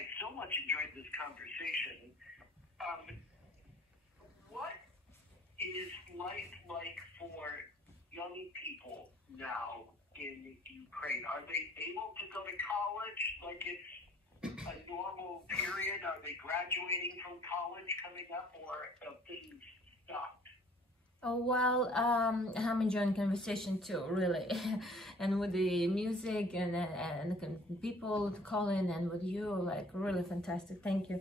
I've so much enjoyed this conversation. What is life like for young people now in Ukraine? Are they able to go to college like it's a normal period? Are they graduating from college coming up, or have things stopped? Oh, well, I'm enjoying conversation too, really. And with the music and people calling, and with you, like, really fantastic. Thank you.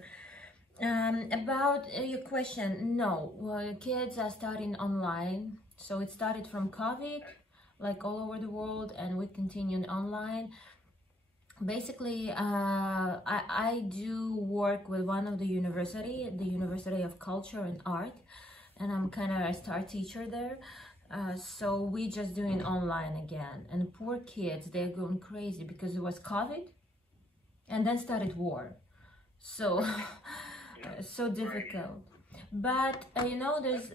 About your question, no, well, kids are starting online. So it started from COVID, like all over the world, and we continued online. Basically, I do work with one of the University of Culture and Art, and I'm kind of a star teacher there. So we just doing online again, and poor kids, they're going crazy because it was COVID, and then started war. So so difficult. But you know, there's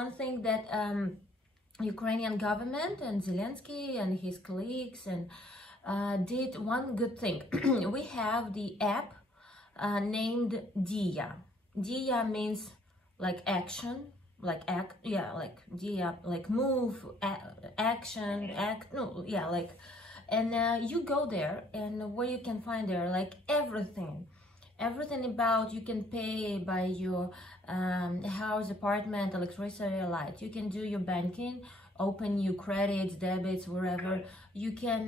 one thing that Ukrainian government and Zelensky and his colleagues and did one good thing. We have the app named Dia. Dia means like action, like act, yeah, like Dia, like move, action, act, no, yeah, like, and you go there, and what you can find there, like everything about, you can pay by your house, apartment, electricity, light. You can do your banking, open your credits, debits, wherever. You can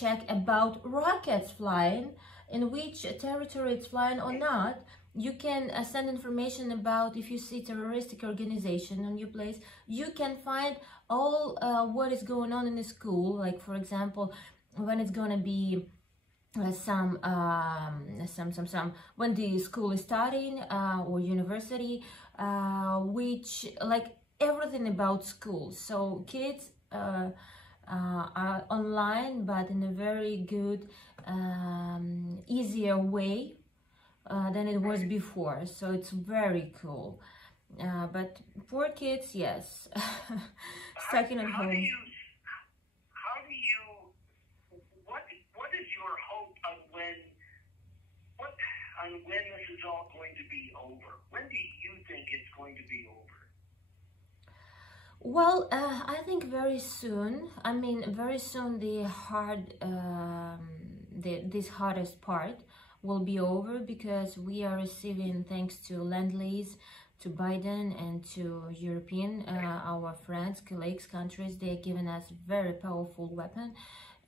check about rockets flying, in which territory it's flying or not. You can send information about if you see terroristic organization on your place. You can find all what is going on in the school, like for example, when it's gonna be when the school is starting or university, which, like, everything about school. So kids are online, but in a very good, easier way than it was before. So it's very cool. But poor kids, yes, stuck in at home. What is your hope on when this is all going to be over? When do you think it's going to be over? Well, I think very soon. I mean, very soon this hardest part will be over, because we are receiving, thanks to Lend-Lease, to Biden and to European, our friends, colleagues, countries, they're giving us very powerful weapon,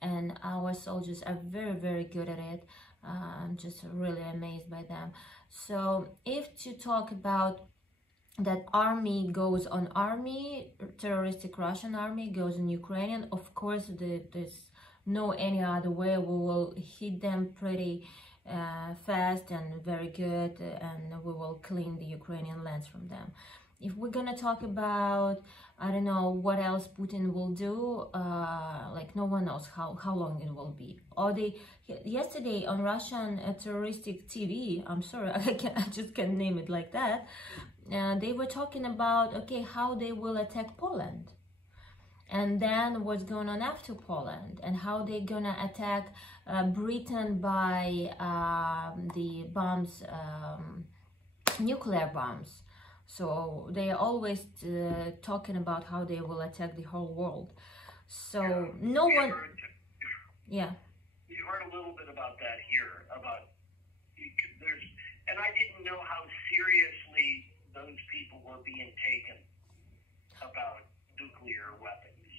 and our soldiers are very, very good at it. I'm just really amazed by them. So if to talk about that army goes on army, terroristic Russian army goes on Ukrainian, of course there's no any other way. We will hit them pretty fast and very good, and we will clean the Ukrainian lands from them. If we're gonna talk about, I don't know what else Putin will do, like no one knows how long it will be. Or yesterday on Russian terroristic TV, I'm sorry, I just can't name it like that, they were talking about, okay, how they will attack Poland, and then what's going on after Poland, and how they're gonna attack Britain by the bombs, nuclear bombs. So they are always talking about how they will attack the whole world. So no one, yeah. We heard a little bit about that here, and I didn't know how seriously those people were being taken about nuclear weapons.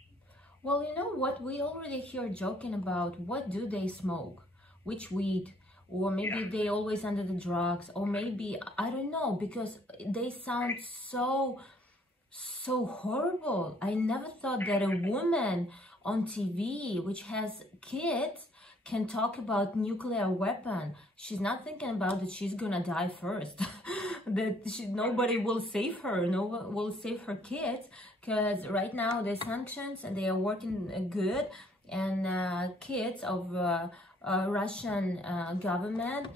Well, you know what, we already hear joking about what do they smoke, which weed, or maybe they always under the drugs, or maybe, I don't know, because they sound so horrible. I never thought that a woman on TV, which has kids, can talk about nuclear weapon. She's not thinking about that she's gonna die first. That nobody will save her, no one will save her kids, because right now there's sanctions and they are working good, and kids of Russian government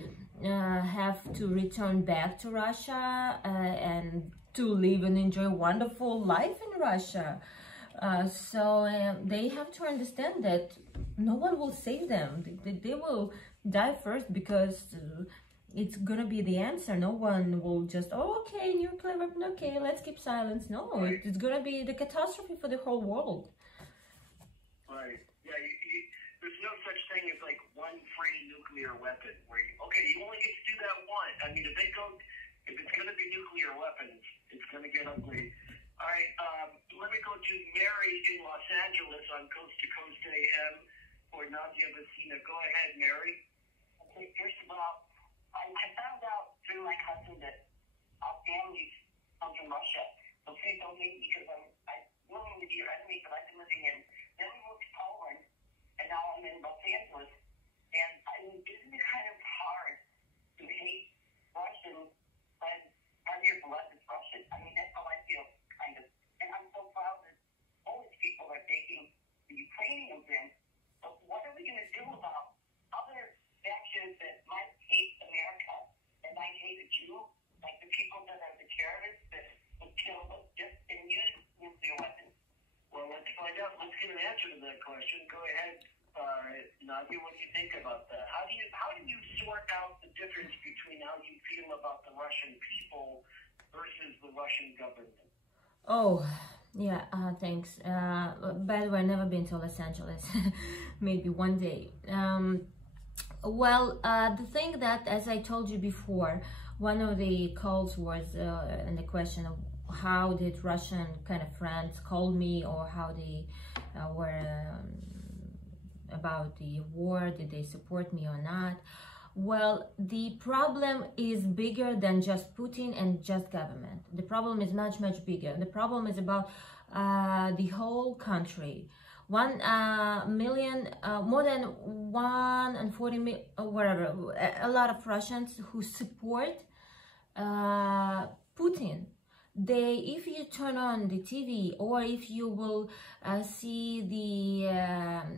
have to return back to Russia and to live and enjoy wonderful life in Russia. So they have to understand that no one will save them. They will die first, because it's gonna be the answer. No one will just, oh, okay, nuclear weapon, okay, let's keep silence. No, it's gonna be the catastrophe for the whole world. Right. Yeah, there's no such thing as like one free nuclear weapon where you only get to do that one. I mean, if it's going to be nuclear weapons, it's going to get ugly. All right, let me go to Mary in Los Angeles on Coast to Coast AM for Nadya Vasina. Go ahead, Mary. Okay, first of all, I found out through my cousin that our families come from Russia. So please don't hate me, because I'm willing to be your enemy, but I've been living in. Then we moved to Poland, and now I'm in Los Angeles. And isn't it kind of hard to hate Russians when part of your blood is Russian? I mean, that's how I feel, kind of. And I'm so proud that Polish people are taking the Ukrainians in. But what are we going to do about other factions that might hate America and might hate the Jew, like the people that are the terrorists that would kill us just and use nuclear weapons? Well, let's find out. Let's get an answer to that question. Go ahead, Nadya. What do you think about that? How do you sort out the difference between how you feel about the Russian people versus the Russian government? Oh, yeah, thanks. By the way, I've never been to Los Angeles. Maybe one day. Well, the thing that, as I told you before, one of the calls was in the question of how did Russian kind of friends call me, or how they were about the war, did they support me or not? Well, the problem is bigger than just Putin and just government. The problem is much, much bigger. The problem is about the whole country. 1 million, more than 140 million, whatever, a lot of Russians who support Putin. If you turn on the TV, or if you will see the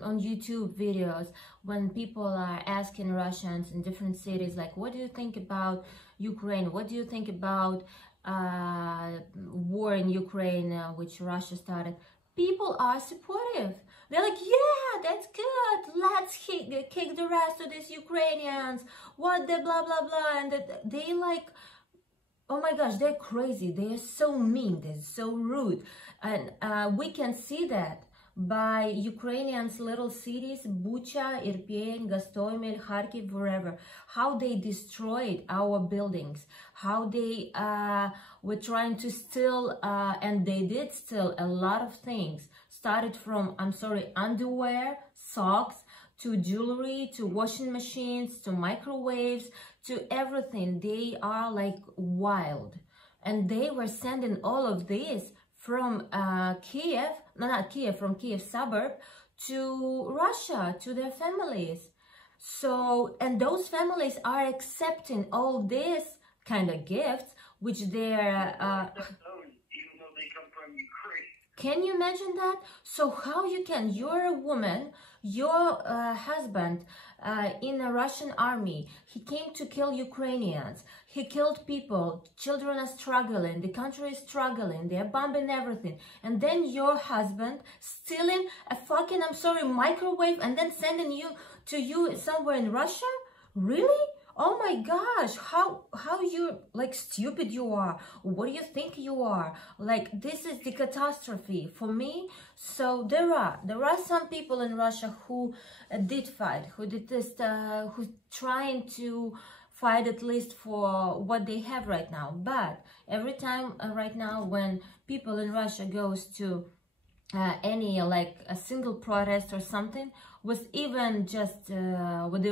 on YouTube videos, when people are asking Russians in different cities, like, what do you think about Ukraine? What do you think about war in Ukraine, which Russia started? People are supportive. They're like, yeah, that's good. Let's kick the rest of these Ukrainians. What the blah, blah, blah. And they like, oh my gosh, they're crazy. They're so mean. They're so rude. And we can see that by Ukrainians' little cities, Bucha, Irpin, Gostomel, Kharkiv, wherever, how they destroyed our buildings, how they were trying to steal, and they did steal a lot of things. Started from, I'm sorry, underwear, socks, to jewelry, to washing machines, to microwaves, to everything. They are like wild. And they were sending all of this from Kyiv, no, not Kyiv, from Kyiv suburb to Russia, to their families. So, and those families are accepting all these kind of gifts, which they're... even though they come from Ukraine. Can you imagine that? So how you can, you're a woman, your husband in a Russian army, he came to kill Ukrainians, he killed people, children are struggling, the country is struggling, they're bombing everything, and then your husband stealing a fucking, I'm sorry, microwave, and then sending you to you somewhere in Russia? Really? Oh my gosh, how you, like, stupid you are. What do you think you are? Like, this is the catastrophe for me. So there are some people in Russia who did fight, who did this, who's trying to fight at least for what they have right now. But every time right now when people in Russia goes to any, like, a single protest or something, with even just with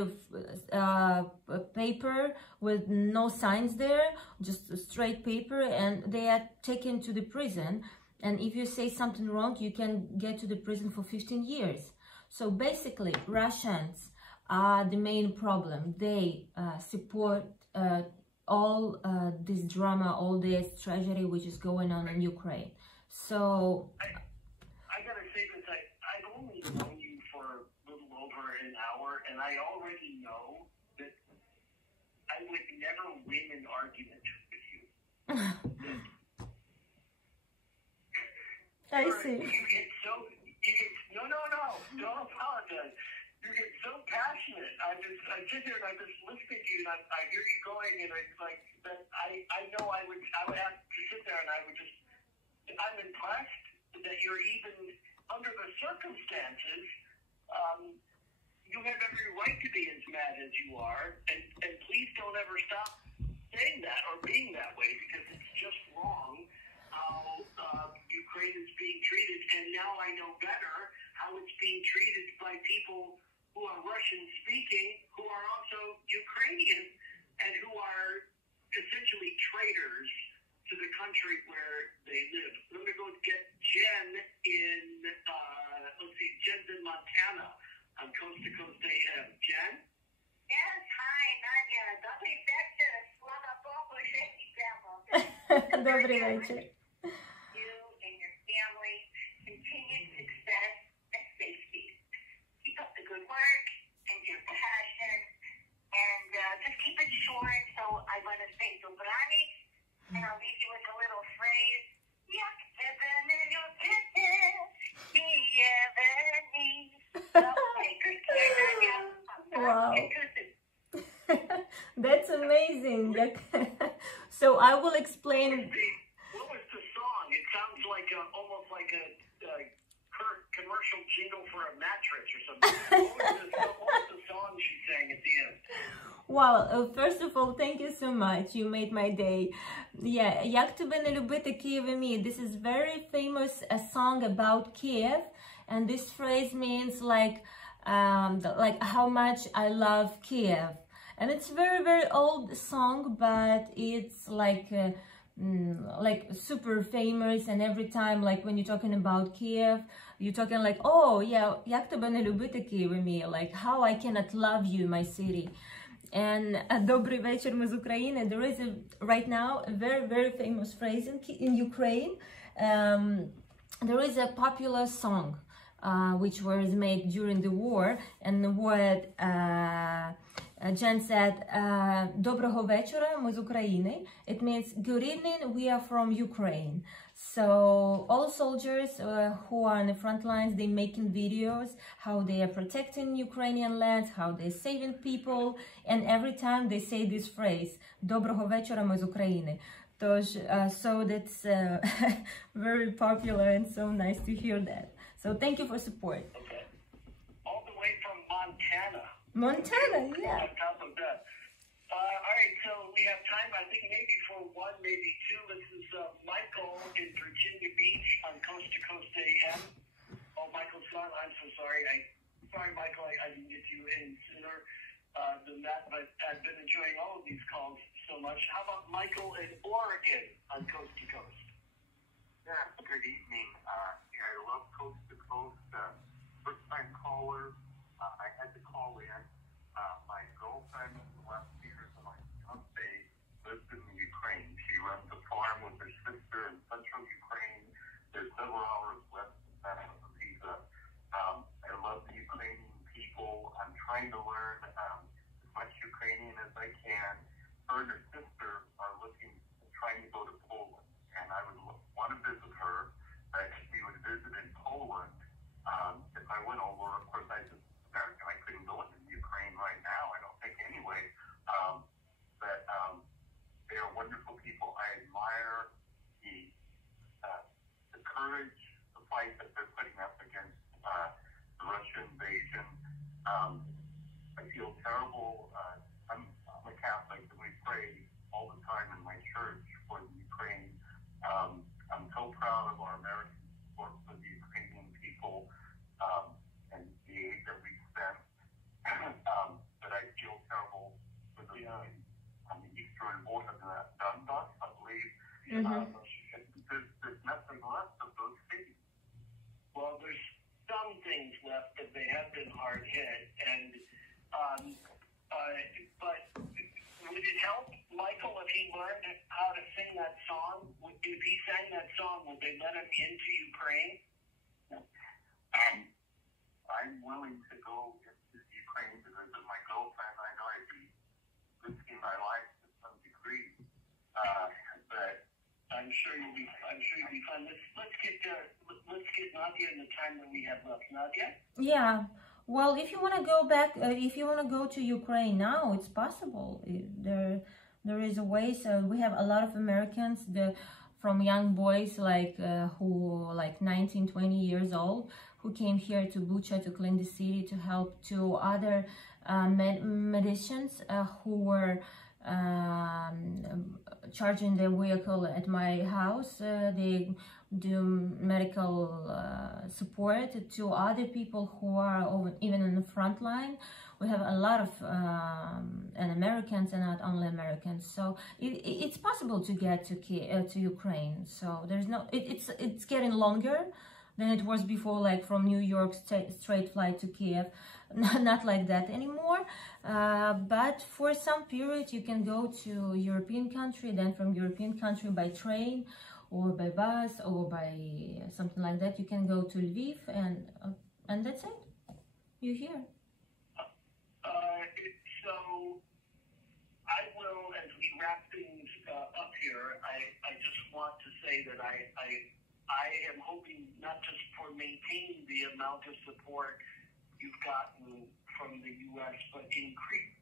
a paper with no signs there, just a straight paper, and they are taken to the prison. And if you say something wrong, you can get to the prison for 15 years. So basically, Russians are the main problem. They support all this drama, all this tragedy which is going on in Ukraine. So I gotta say that I've only known you for a little over an hour, and I already know that I would never win an argument with you. I see. No, don't apologize. You get so passionate. I sit there and I just listen to you, and I hear you going, and it's like that. I know I would have to sit there, and I would just. I'm impressed that you're even under the circumstances. You have every right to be as mad as you are, and please don't ever stop saying that or being that way, because it's just wrong how Ukraine is being treated, and now I know better how it's being treated by people who are Russian-speaking, who are also Ukrainian, and who are essentially traitors to the country where they live. I'm going to go get Jen in, Jen's in Montana on Coast to Coast AM. Jen? Yes, hi, Nadya. Добрий вечір. Слава Богу, житті прямо. Добрий вечір. You and your family continued success and safety. Keep up the good work and your passion, and just keep it short. So I want to say Dobrani, and I'll leave you with a little phrase. Як тебе не любити, мjvasina. Take good care, Nadya. Wow. That's amazing. So I will explain. What was the song? It sounds like almost like a commercial jingle for a mattress or something. What was the song she sang at the end? Wow, first of all, thank you so much. You made my day. Yeah, Як тебе не любити, Kyiv мій. This is very famous a song about Kyiv, and this phrase means like how much I love Kyiv. And it's very, very old song, but it's like super famous, and every time, like when you're talking about Kyiv, you're talking like, oh yeah, як тебе не любити, Kyiv мій, like how I cannot love you, my city. And добрий вечір, ми з України. There is right now a very, very famous phrase in Ukraine. There is a popular song which was made during the war, and what Jen said, доброго вечора, ми з України. It means good evening, we are from Ukraine. So all soldiers who are on the front lines, they're making videos how they are protecting Ukrainian lands, how they're saving people, and every time they say this phrase, доброго вечора, ми з України. So that's very popular and so nice to hear that. So thank you for support. Okay. All the way from Montana. Montana, yeah. On top of that. All right, so we have time, I think, maybe for one, maybe two. This is Michael in Virginia Beach on Coast to Coast AM. Oh, Michael's gone. I'm so sorry. Sorry, Michael, I didn't get you in sooner than that, but I've been enjoying all of these calls so much. How about Michael in Oregon on Coast to Coast? Yeah, good evening. I love Coast to Coast. First-time caller. I had to call in. My girlfriend last year, so my fiance lives in the Ukraine. She runs a farm with her sister in central Ukraine. There's several hours left of the visa. I love the Ukrainian people. I'm trying to learn as much Ukrainian as I can. Her and her sister are trying to go to Poland, and I would want to visit her. We would visit in Poland. If I went over, of course, American, I couldn't go into Ukraine right now, I don't think anyway. But they are wonderful people. I admire the courage, the fight that they're putting up against the Russian invasion. I feel terrible. I'm a Catholic, and we pray all the time in my church for the Ukraine. I'm so proud of our American support for the Ukrainian people and the aid that we spent. But I feel terrible for the on the eastern border of Donbass, I believe. There's nothing left of those cities. Well, there's some things left, but they have been hard hit. And but would it help Michael if he learned how to sing that song? If he sang that song, would they let him into Ukraine? I'm willing to go into Ukraine to visit my girlfriend. I know I'd be risking my life to some degree, but I'm sure you'll be fun. Let's get Nadya in the time that we have left. Nadya? Yeah. Well, if you want to go back, if you want to go to Ukraine now, it's possible. There is a way. So we have a lot of Americans, from young boys like who like 19, 20 years old, who came here to Bucha to clean the city, to help to other medicines who were charging their vehicle at my house. They do medical support to other people who are even in the front line. We have a lot of and Americans and not only Americans. So it's possible to get to Ukraine. So there's no, it's getting longer than it was before, like from New York straight flight to Kyiv. Not like that anymore. But for some period you can go to European country, then from European country by train or by bus or by something like that, you can go to Lviv, and that's it. You're here. So I will, as we wrap things up here, I just want to say that I am hoping not just for maintaining the amount of support you've gotten from the U.S., but increase.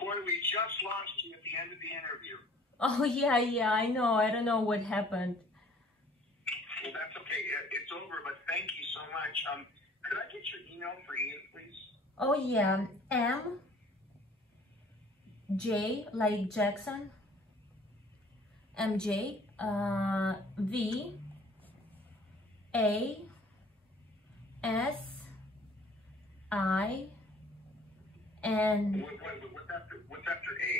Boy, we just lost you at the end of the interview. Oh yeah, I know. I don't know what happened. Well, that's okay. It's over, but thank you so much. Could I get your email for Ian, please? Oh yeah, MJ like Jackson, MJ VASIN. What's after A?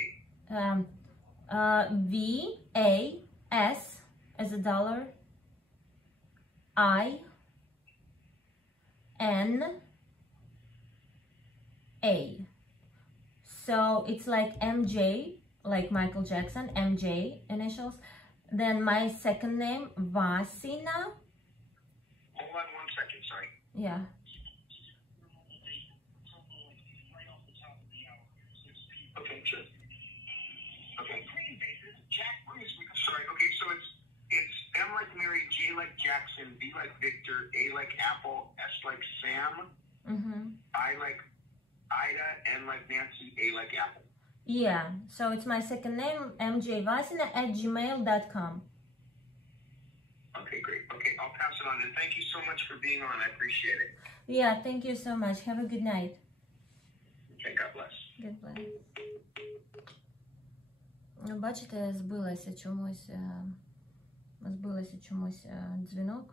VAS as a dollar, INA. So it's like MJ, like Michael Jackson, MJ initials. Then my second name, Vasina. Hold on 1 second, sorry. Yeah. Okay, sure. Okay. Sorry, okay, so it's M like Mary, J like Jackson, V like Victor, A like Apple, S like Sam, I like Ida, N like Nancy, A like Apple. Yeah, so it's my second name, mjvasina@gmail.com. Okay, great. Okay, I'll pass it on. And thank you so much for being on. I appreciate it. Yeah, thank you so much. Have a good night. Okay, God bless. God bless. Бачите, збилася чомусь дзвінок.